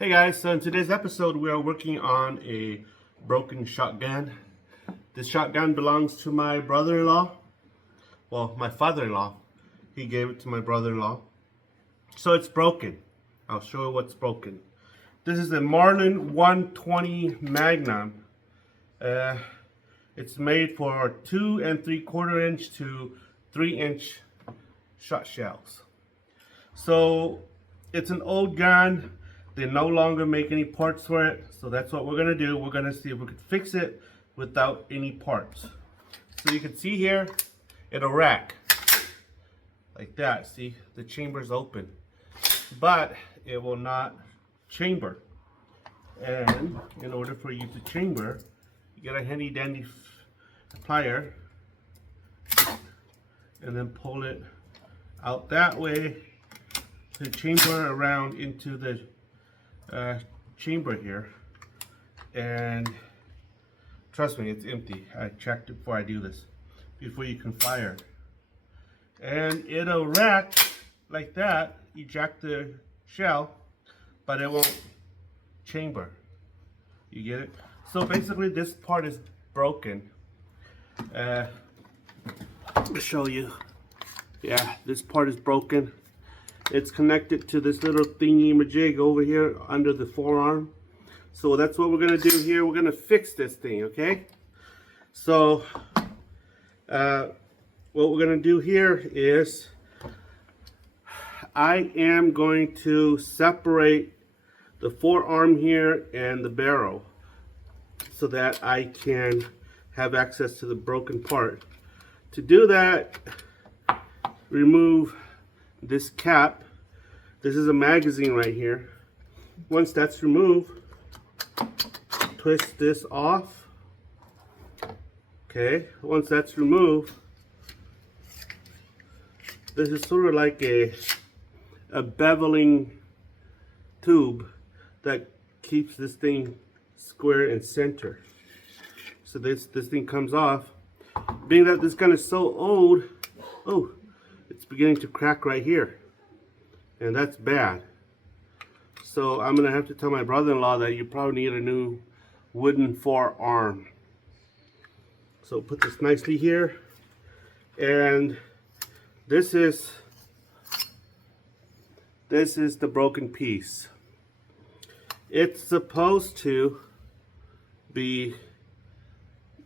Hey guys, so in today's episode we are working on a broken shotgun. This shotgun belongs to my brother-in-law. Well, my father-in-law. He gave it to my brother-in-law. So it's broken. I'll show you what's broken. This is a Marlin 120 Magnum. It's made for 2 3/4 inch to 3 inch shot shells. So it's an old gun. They no longer make any parts for it, so that's what we're gonna do. We're gonna see if we can fix it without any parts. So you can see here, it'll rack like that. See, the chamber's open, but it will not chamber. And in order for you to chamber, you get a handy dandy plier and then pull it out that way to chamber around into the chamber here. And trust me, it's empty. I checked it before I do this, before you can fire. And it'll rack like that, eject the shell, but it won't chamber. You get it? So basically this part is broken. I'll show you. Yeah, this part is broken. It's connected to this little thingy-majig over here under the forearm. So that's what we're gonna do here. We're gonna fix this thing, okay? So what we're gonna do here is I am going to separate the forearm here and the barrel so that I can have access to the broken part. To do that, remove this cap. This is a magazine right here. Once that's removed, twist this off. Okay, once that's removed, this is sort of like a beveling tube that keeps this thing square and center. So this thing comes off. Being that this gun is so old, oh, it's beginning to crack right here, and that's bad. So I'm gonna have to tell my brother-in-law that you probably need a new wooden forearm. So put this nicely here, and this is the broken piece. It's supposed to be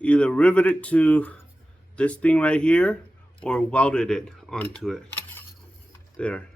either riveted to this thing right here or welded it onto it. There.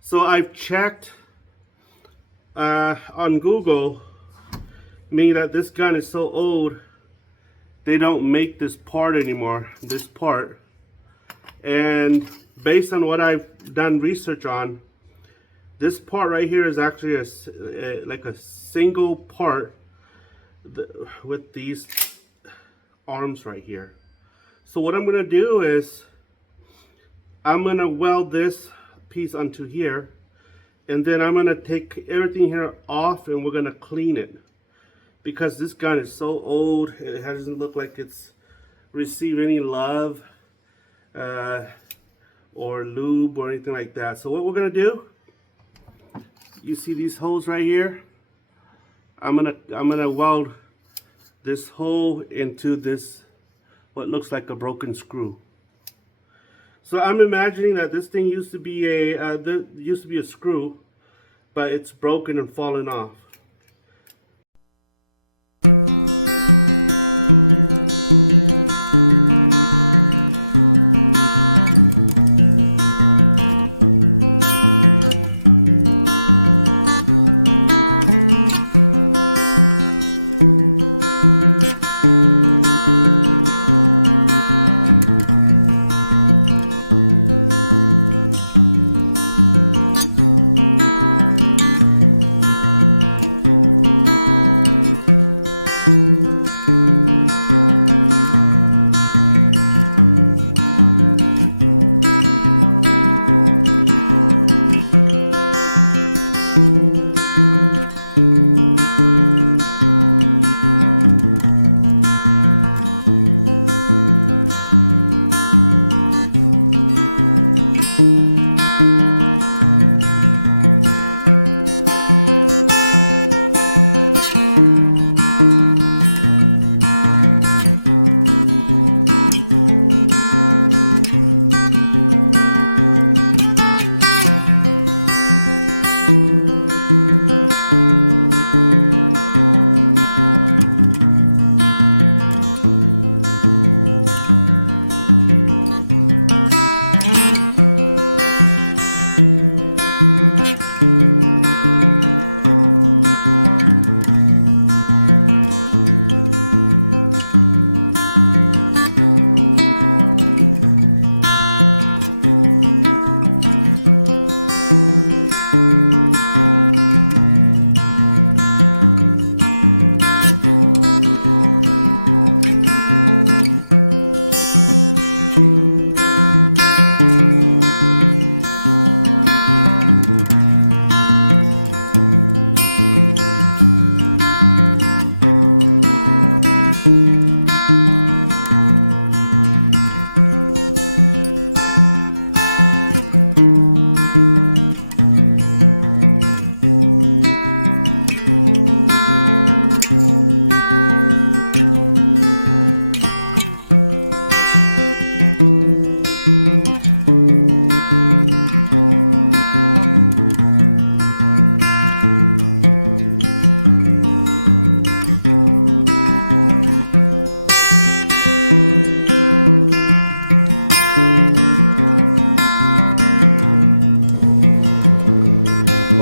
So I've checked on Google, meaning that this gun is so old, they don't make this part anymore, this part. And based on what I've done research on, this part right here is actually like a single part with these arms right here. So what I'm gonna do is I'm gonna weld this piece onto here, and then I'm gonna take everything here off and we're gonna clean it, because this gun is so old. It doesn't look like it's received any love or lube or anything like that. So what we're gonna do, you see these holes right here? I'm gonna weld this hole into this, what looks like a broken screw. So I'm imagining that this thing used to be a screw, but it's broken and fallen off.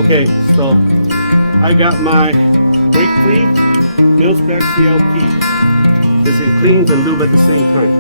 Okay, so I got my brake clean, wheel span CLP. This thing cleans and lube at the same time.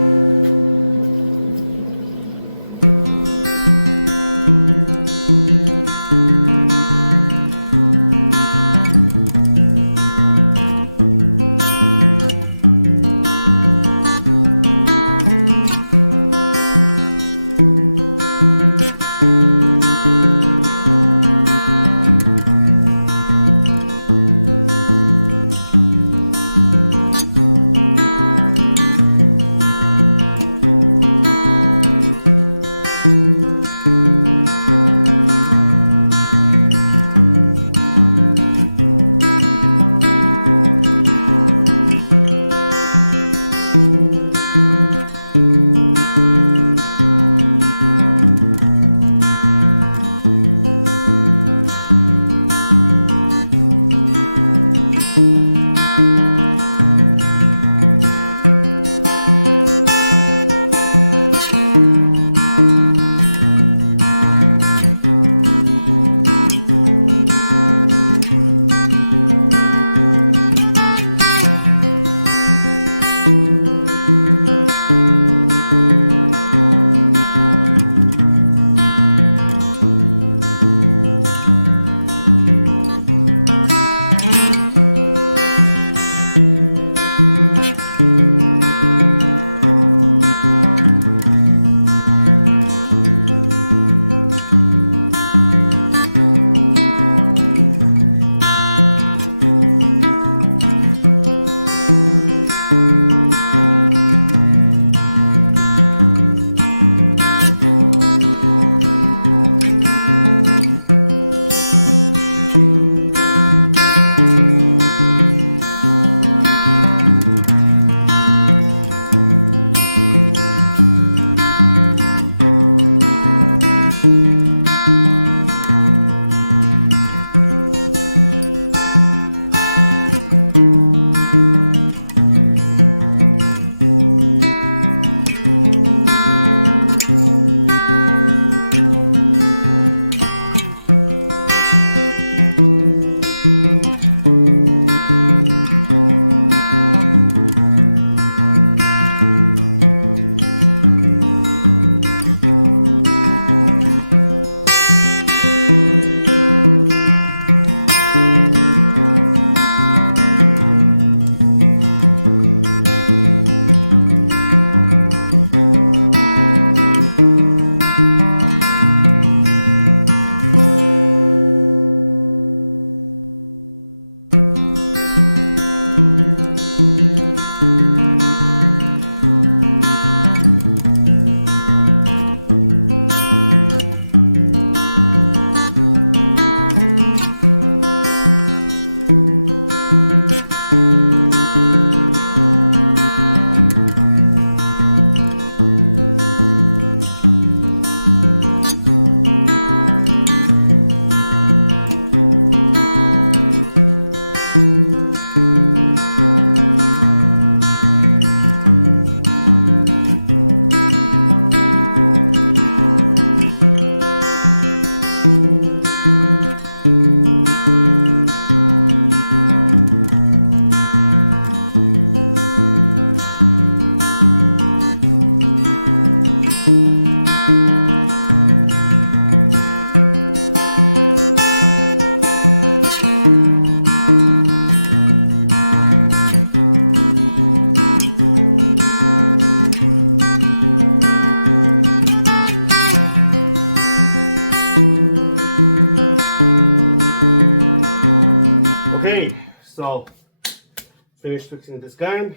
finished fixing this gun.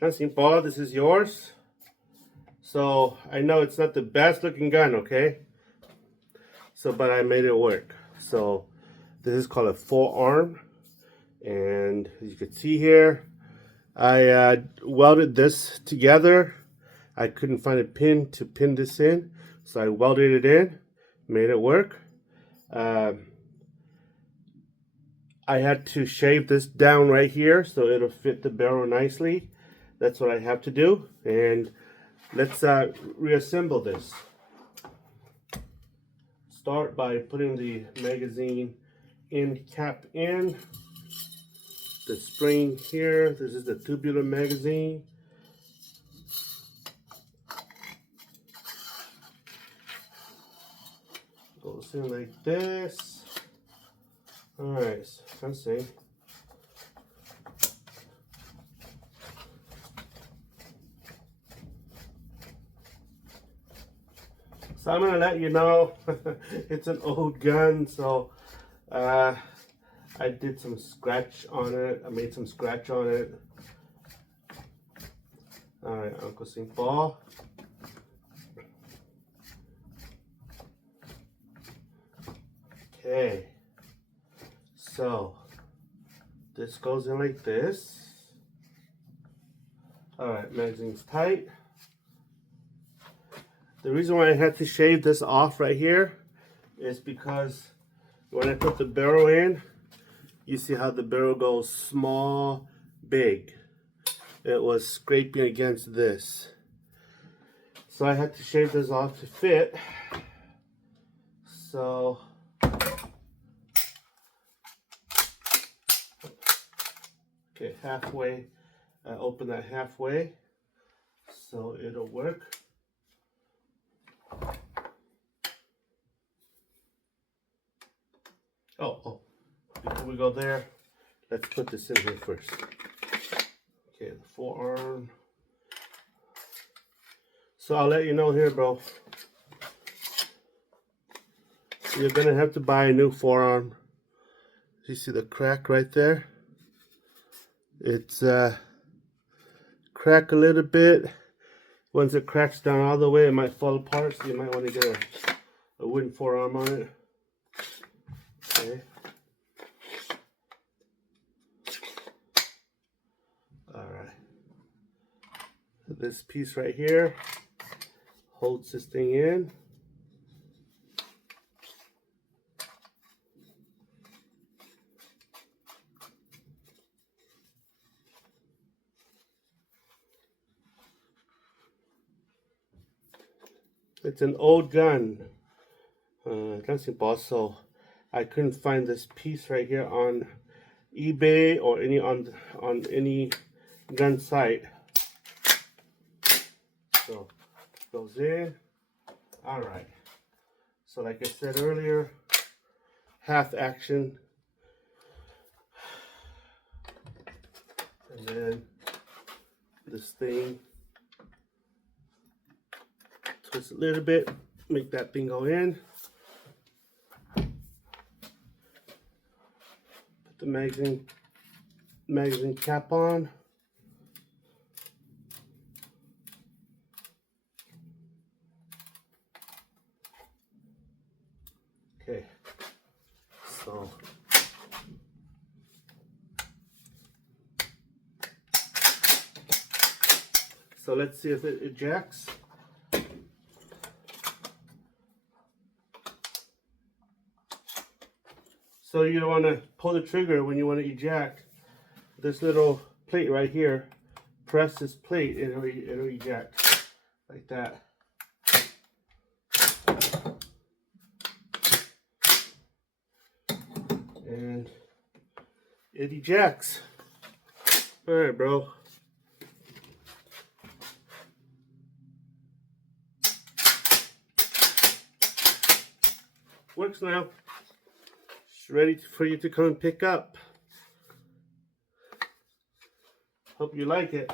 Johnson Paul, this is yours. So I know it's not the best looking gun, okay? So, but I made it work. So this is called a forearm, and as you can see here, I welded this together. I couldn't find a pin to pin this in, so I welded it in, made it work. I had to shave this down right here so it'll fit the barrel nicely. That's what I have to do, and let's reassemble this. Start by putting the magazine end cap in. The spring here, this is the tubular magazine. Goes in like this. Alright, so let's see. So I'm gonna let you know it's an old gun, so I did some scratch on it. I made some scratch on it. Alright, Uncle St. Paul. Okay. So this goes in like this. Alright, magazine's tight. The reason why I had to shave this off right here is because when I put the barrel in, you see how the barrel goes small, big. It was scraping against this. So I had to shave this off to fit. So okay, halfway. I open that halfway so it'll work. Oh, before we go there, let's put this in here first. Okay, the forearm. So I'll let you know here, bro. You're gonna have to buy a new forearm. You see the crack right there? It's crack a little bit. Once it cracks down all the way, it might fall apart, so you might want to get a wooden forearm on it. Okay. Alright. So this piece right here holds this thing in. It's an old gun. So I couldn't find this piece right here on eBay or any on any gun site. So it goes in. All right. So like I said earlier, half action, and then this thing twist a little bit, make that thing go in. The magazine cap on. Okay, so let's see if it ejects. So you want to pull the trigger when you want to eject. This little plate right here, press this plate and it'll eject like that. And it ejects. All right, bro. Works now. Ready for you to come and pick up. Hope you like it.